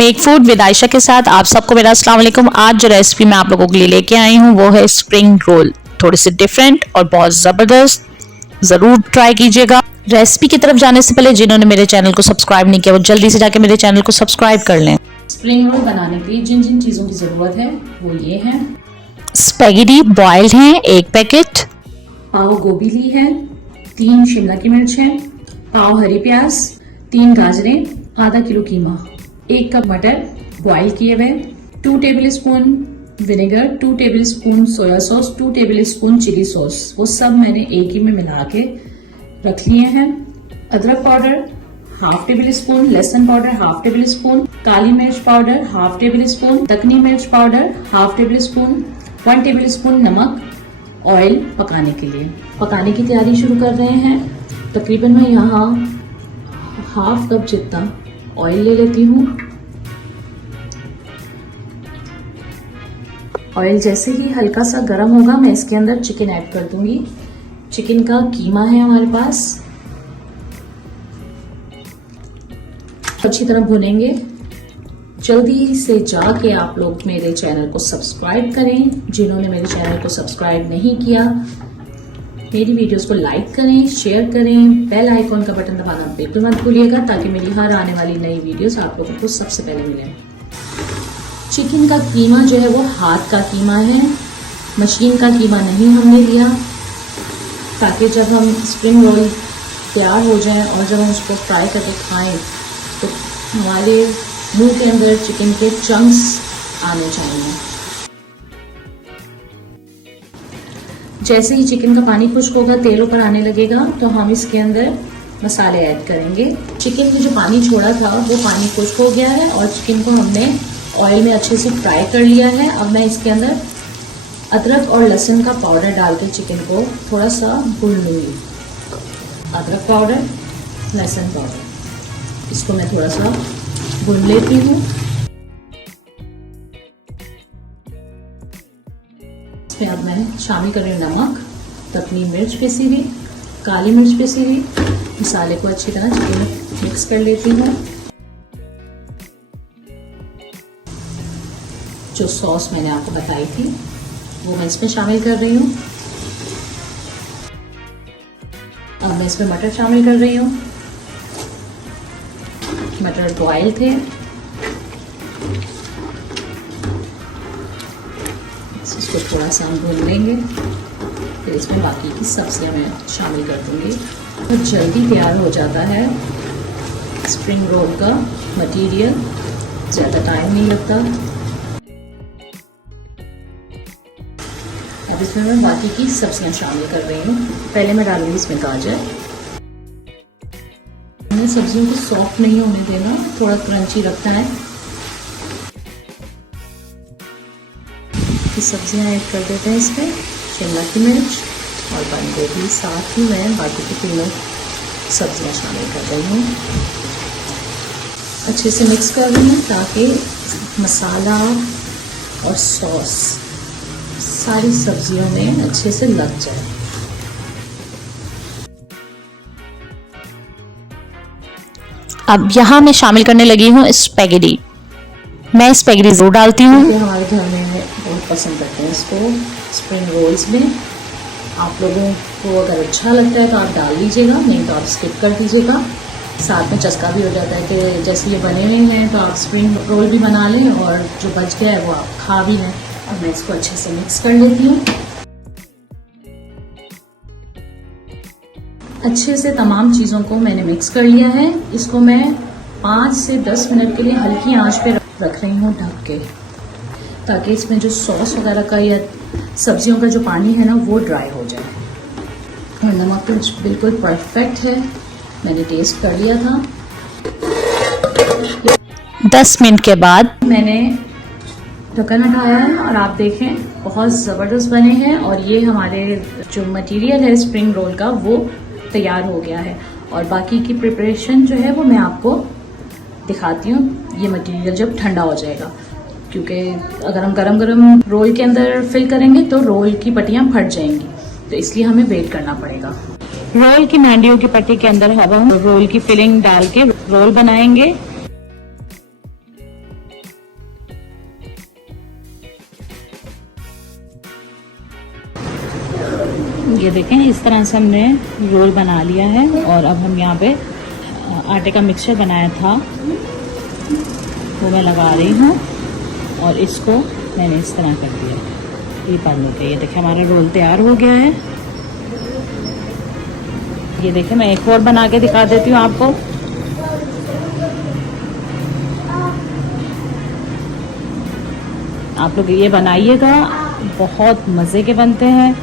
Make food with Ayesha के साथ आप सबको मेरा अस्सलाम वालेकुम। आज जो रेसिपी मैं आप लोगों के लिए लेके आई हूँ वो है स्प्रिंग रोल। थोड़ी सी डिफरेंट और बहुत ज़बरदस्त, ज़रूर ट्राई कीजिएगा। रेसिपी की तरफ जाने से पहले जिन्होंने मेरे चैनल को सब्सक्राइब नहीं किया वो जल्दी से जाके मेरे चैनल को सब्सक्राइब कर लें। स्प्रिंग रोल बनाने के लिए जिन जिन चीज़ों की ज़रूरत है वो ये हैं। स्पैगेटी बॉइल्ड हैं 1 पैकेट, पाव गोभी ली है, 3 शिमला की मिर्च है, पाव हरी प्याज, 3 गाजरें, आधा किलो कीमा, 1 कप मटर बॉईल किए हुए, 2 table spoon vinegar, 2 table spoon soya sauce, 2 table स्पून चिली सॉस, वो सब मैंने एक ही में मिला के रख लिए हैं। अदरक पाउडर 1/2 टेबल स्पून, लहसुन पाउडर 1/2 टेबल स्पून, काली मिर्च पाउडर 1/2 टेबल स्पून, दक्कनी मिर्च powder 1/2 table spoon, 1 table spoon नमक, ऑयल पकाने के लिए। पकाने की तैयारी शुरू कर रहे हैं। तकरीबन मैं यहाँ 1/2 कप जितना ऑयल ले लेती हूँ। ऑयल जैसे ही हल्का सा गर्म होगा मैं इसके अंदर चिकन ऐड कर दूंगी। चिकन का कीमा है हमारे पास, अच्छी तरह भुनेंगे। जल्दी से जाके आप लोग मेरे चैनल को सब्सक्राइब करें। जिन्होंने मेरे चैनल को सब्सक्राइब नहीं किया मेरी वीडियोस को लाइक करें, शेयर करें, बेल आइकॉन का बटन दबाना बिल्कुल मत भूलिएगा ताकि मेरी हर आने वाली नई वीडियोस आप लोगों को सबसे पहले मिले। चिकन का कीमा जो है वो हाथ का कीमा है, मशीन का कीमा नहीं हमने लिया, ताकि जब हम स्प्रिंग रोल तैयार हो जाए और जब हम उसको फ्राई करके खाएं तो हमारे मुंह के अंदर चिकन के चंक्स आने चाहिए। जैसे ही चिकन का पानी खुश्क होगा, तेल ऊपर आने लगेगा तो हम इसके अंदर मसाले ऐड करेंगे। चिकन ने जो पानी छोड़ा था वो पानी खुश्क हो गया है और चिकन को हमने ऑयल में अच्छे से फ्राई कर लिया है। अब मैं इसके अंदर अदरक और लहसुन का पाउडर डाल के चिकन को थोड़ा सा भून लूँगी। अदरक पाउडर, लहसुन पाउडर, इसको मैं थोड़ा सा भून लेती हूँ। इसमें अब मैं शामिल कर रही हूँ नमक, दक्कनी मिर्च पिसी हुई, काली मिर्च पिसी हुई। मसाले को अच्छी तरह चिकन में मिक्स कर लेती हूँ। जो सॉस मैंने आपको बताई थी वो मैं इसमें शामिल कर रही हूँ। अब मैं इसमें मटर शामिल कर रही हूँ। मटर बॉयल थे, इसको थोड़ा सा हम भून लेंगे। फिर इसमें बाकी की सब्जियां मैं शामिल कर दूंगी। तो जल्दी तैयार हो जाता है स्प्रिंग रोल का मटेरियल, ज़्यादा टाइम नहीं लगता। अब इसमें मैं बाकी की सब्जियां शामिल कर रही हूँ। पहले मैं डालूंगी इसमें गाजर। सब्जियों को सॉफ्ट नहीं होने देना, थोड़ा क्रंची रखना है। सब्जियां ऐड कर देते हैं इसमें, शिमला की मिर्च और बंद गोभी। साथ ही मैं बाकी की तीनों सब्जियां शामिल कर रही हूँ। अच्छे से मिक्स कर रही हूँ ताकि मसाला और सॉस सारी सब्जियों में अच्छे से लग जाए। अब यहाँ मैं शामिल करने लगी हूँ स्पैगेटी। मैं स्पैगेटी जरूर डालती हूँ। हमारे घर में बहुत पसंद करते हैं इसको स्प्रिंग रोल्स में। आप लोगों को अगर अच्छा लगता है तो आप डाल लीजिएगा, नहीं तो आप स्किप कर दीजिएगा। साथ में चस्का भी हो जाता है कि जैसे ये बने हुए हैं तो आप स्प्रिंग रोल भी बना लें और जो बच गया है वो आप खा भी लें। अब मैं इसको अच्छे से मिक्स कर लेती हूँ। अच्छे से तमाम चीज़ों को मैंने मिक्स कर लिया है। इसको मैं 5 से 10 मिनट के लिए हल्की आंच पे रख रही हूँ ढक के, ताकि इसमें जो सॉस वगैरह का या सब्जियों का जो पानी है ना वो ड्राई हो जाए। और नमक तो बिल्कुल परफेक्ट है, मैंने टेस्ट कर लिया था। 10 मिनट के बाद मैंने ढक्कन हटाया है और आप देखें बहुत ज़बरदस्त बने हैं। और ये हमारे जो मटेरियल है स्प्रिंग रोल का वो तैयार हो गया है। और बाकी की प्रिपरेशन जो है वो मैं आपको दिखाती हूँ ये मटेरियल जब ठंडा हो जाएगा, क्योंकि अगर हम गरम गरम रोल के अंदर फिल करेंगे तो रोल की पट्टियाँ फट जाएंगी, तो इसलिए हमें वेट करना पड़ेगा। रोल की मैंडियों की पट्टी के अंदर अब हम रोल की फिलिंग डाल के रोल बनाएंगे। ये देखें, इस तरह से हमने रोल बना लिया है और अब हम यहाँ पे आटे का मिक्सचर बनाया था वो मैं लगा रही हूँ और इसको मैंने इस तरह कर दिया। ये बंद हो गया। ये देखें हमारा रोल तैयार हो गया है। ये देखें, मैं एक और बना के दिखा देती हूँ आपको। आप लोग ये बनाइएगा, बहुत मज़े के बनते हैं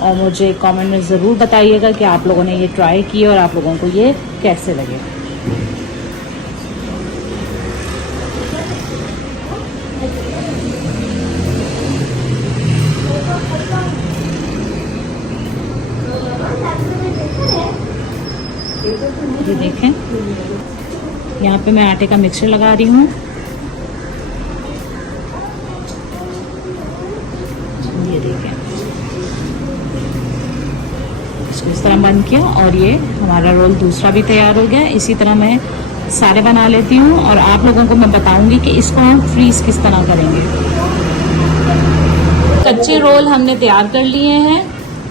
और मुझे कमेंट में ज़रूर बताइएगा कि आप लोगों ने ये ट्राई किए और आप लोगों को ये कैसे लगे। ये देखें, यहाँ पे मैं आटे का मिक्सचर लगा रही हूँ। ये देखें, इसको इस तरह बंद किया और ये हमारा रोल दूसरा भी तैयार हो गया। इसी तरह मैं सारे बना लेती हूँ और आप लोगों को मैं बताऊंगी कि इसको हम फ्रीज किस तरह करेंगे। कच्चे रोल हमने तैयार कर लिए हैं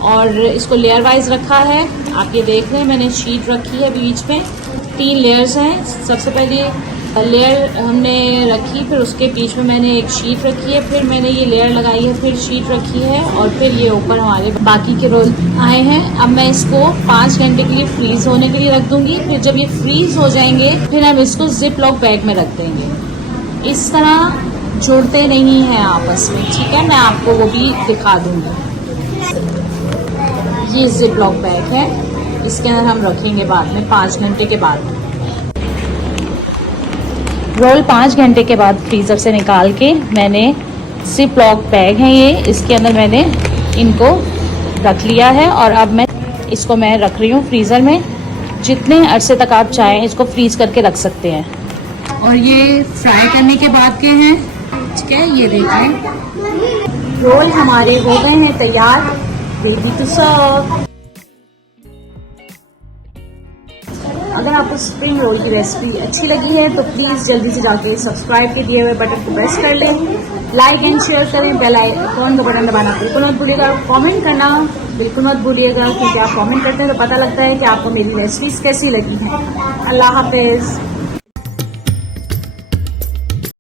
और इसको लेयर वाइज रखा है। आप ये देख रहे हैं, मैंने शीट रखी है बीच में। 3 लेयर्स हैं। सबसे पहले लेयर हमने रखी, फिर उसके बीच में मैंने एक शीट रखी है, फिर मैंने ये लेयर लगाई है, फिर शीट रखी है और फिर ये ऊपर हमारे बाकी के रोल आए हैं। अब मैं इसको 5 घंटे के लिए फ्रीज होने के लिए रख दूंगी। फिर जब ये फ्रीज हो जाएंगे फिर हम इसको जिप लॉक बैग में रख देंगे। इस तरह जुड़ते नहीं हैं आपस में, ठीक है। मैं आपको वो भी दिखा दूंगी। ये जिप लॉक बैग है, इसके अंदर हम रखेंगे बाद में 5 घंटे के बाद। रोल 5 घंटे के बाद फ्रीज़र से निकाल के मैंने जिप लॉक बैग है ये, इसके अंदर मैंने इनको रख लिया है और अब इसको मैं रख रही हूँ फ्रीज़र में। जितने अरसे तक आप चाहें इसको फ्रीज करके रख सकते हैं। और ये फ्राई करने के बाद के हैं, ठीक है। ये देखें, रोल हमारे हो गए हैं तैयार, रेडी टू सर्व। अगर आपको स्प्रिंग रोल की रेसिपी अच्छी लगी है तो प्लीज़ जल्दी से जाके सब्सक्राइब के दिए हुए बटन को प्रेस कर लें, लाइक एंड शेयर करें, बेल आइकॉन का बटन दबाना बिल्कुल मत भूलिएगा, कमेंट करना बिल्कुल मत भूलिएगा, क्योंकि आप कमेंट करते हैं तो पता लगता है कि आपको मेरी रेसिपीज कैसी लगी हैं। अल्लाह हाफिज़।